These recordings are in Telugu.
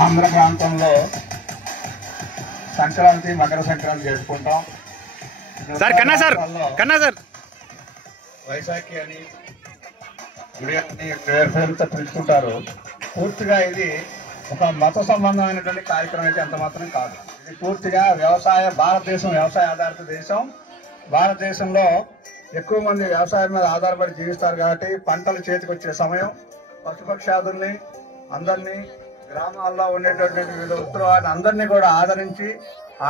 ఆంధ్ర ప్రాంతంలో సంక్రాంతి మకర సంక్రాంతి చేసుకుంటాం. వైశాఖి అని గుడి అని పేరుతో పిలుచుకుంటారు. పూర్తిగా ఇది ఒక మత సంబంధమైనటువంటి కార్యక్రమం అయితే ఎంత మాత్రం కాదు. ఇది పూర్తిగా భారతదేశం వ్యవసాయ ఆధారిత దేశం. భారతదేశంలో ఎక్కువ మంది వ్యవసాయం మీద ఆధారపడి జీవిస్తారు కాబట్టి పంటలు చేతికి వచ్చే సమయం పశుపక్షాదుల్ని అందరినీ గ్రామాల్లో ఉండేటటువంటి వివిధ ఉత్సవాన్ని అందరినీ కూడా ఆదరించి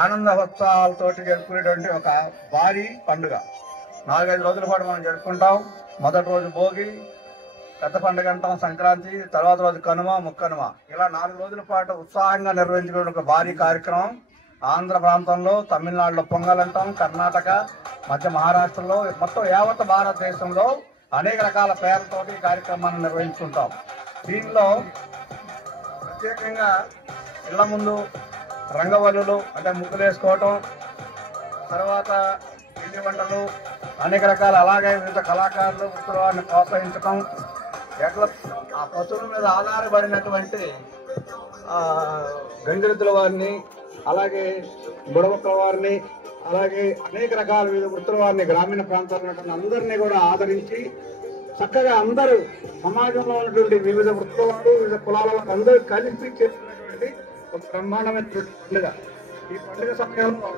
ఆనంద ఉత్సవాలతోటి జరుపుకునేటువంటి ఒక భారీ పండుగ 4-5 రోజుల పాటు మనం జరుపుకుంటాం. మొదటి రోజు భోగి, పెద్ద పండుగ అంటాం సంక్రాంతి, తర్వాత రోజు కనుమ, ముక్కనుమ, ఇలా 4 రోజుల పాటు ఉత్సాహంగా నిర్వహించుకునే ఒక భారీ కార్యక్రమం. ఆంధ్ర ప్రాంతంలో, తమిళనాడులో పొంగల్ అంటాం, కర్ణాటక, మధ్య మహారాష్ట్రలో, మొత్తం యావత్ భారతదేశంలో అనేక రకాల పేర్లతోటి కార్యక్రమాన్ని నిర్వహించుకుంటాం. దీనిలో ప్రత్యేకంగా ఇళ్ల ముందు రంగవల్లులు అంటే ముగ్గులు వేసుకోవటం, తర్వాత పిండి వంటలు, అనేక రకాల అలాగే వివిధ కళాకారులు ఉత్సవాన్ని ప్రోత్సహించడం, ఎట్లా ఆ పశువుల మీద ఆధారపడినటువంటి గంగిరెద్దుల వారిని, అలాగే బుడబుక్కల వారిని, అలాగే అనేక రకాల వివిధ వృత్తుల వారిని గ్రామీణ ప్రాంతాల్లో ఉన్నటువంటి అందరినీ కూడా ఆదరించి చక్కగా అందరూ సమాజంలో ఉన్నటువంటి వివిధ వృత్తుల వారు, వివిధ కులాల వారు అందరూ కలిసి చేస్తున్నటువంటి ఒక బ్రహ్మాండమైనటువంటి పండుగ. ఈ పండుగ సమయంలో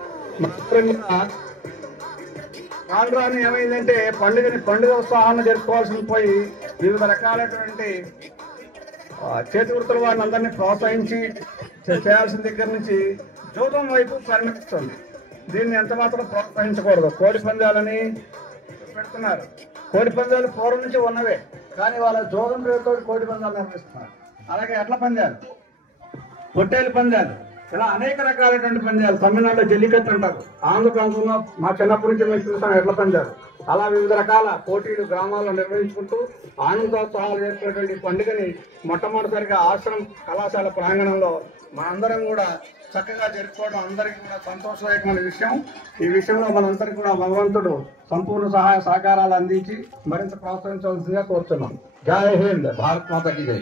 రాను ఏమైందంటే పండుగ ఉత్సాహాన్ని జరుపుకోవాల్సి పోయి వివిధ రకాలైనటువంటి చేతి వృత్తుల వారిని అందరినీ ప్రోత్సహించి చేయాల్సిన దగ్గర నుంచి జూదం వైపు పరిణమిస్తుంది. దీన్ని ఎంత మాత్రం ప్రోత్సహించకూడదు. కోడి పందాలని పెడుతున్నారు. కోడి పందాలు పూర్వం నుంచి ఉన్నవే, కానీ వాళ్ళ జూదం పేరుతో కోడి పందాలు నిర్వహిస్తున్నారు. అలాగే ఎడ్ల పందాలు, పొట్టేలు పందాలు, ఇలా అనేక రకాలైనటువంటి పందాలు. తమిళనాడులో జల్లికట్టు అంటారు, ఆంధ్ర ప్రాంతంలో మా చిన్నప్పటి నుంచి మేము చూస్తాం ఎడ్ల పందాలు. అలా వివిధ రకాల పోటీలు గ్రామాల్లో నిర్వహించుకుంటూ ఆనందోత్సవాలు చేస్తున్నటువంటి పండుగని మొట్టమొదటిసారిగా ఆశ్రమం కళాశాల ప్రాంగణంలో మనందరం కూడా చక్కగా జరుపుకోవడం అందరికీ కూడా సంతోషదాయకమైన విషయం. ఈ విషయంలో మనందరికీ కూడా భగవంతుడు సంపూర్ణ సహాయ సహకారాలు అందించి మరింత ప్రోత్సహించవలసిందిగా కోరుతున్నాం. జై హింద్, భారత్ మాతకి జై.